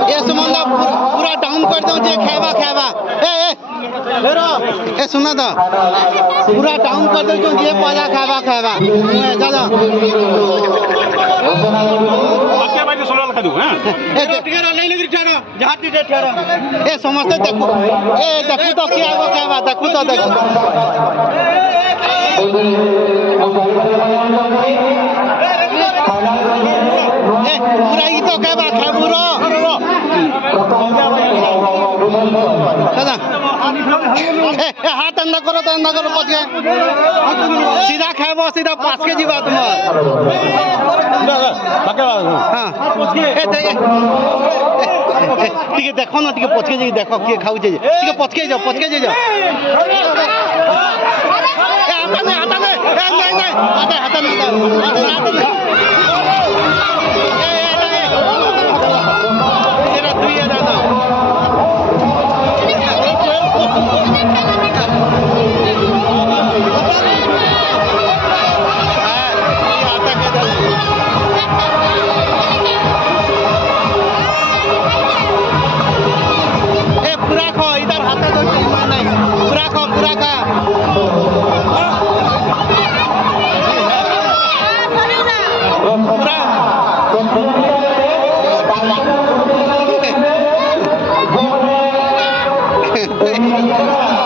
पूरा डाउन कर दो जे खेवा खेवा ए सुना तो पूरा डाउन कर दो जो जे पाजा खेवा खेवा चलो ए समझते देखो तो क्या खेवा देखो तो देखो पूरा ही तो खेवा खेबुरो हाथ अंदर करो तो अंदर करो पच सीधा खाइब सीधा पास के जीवा तुम टे देख ना टे पचके जी देख किए खाऊ टे पचके जाओ पूरा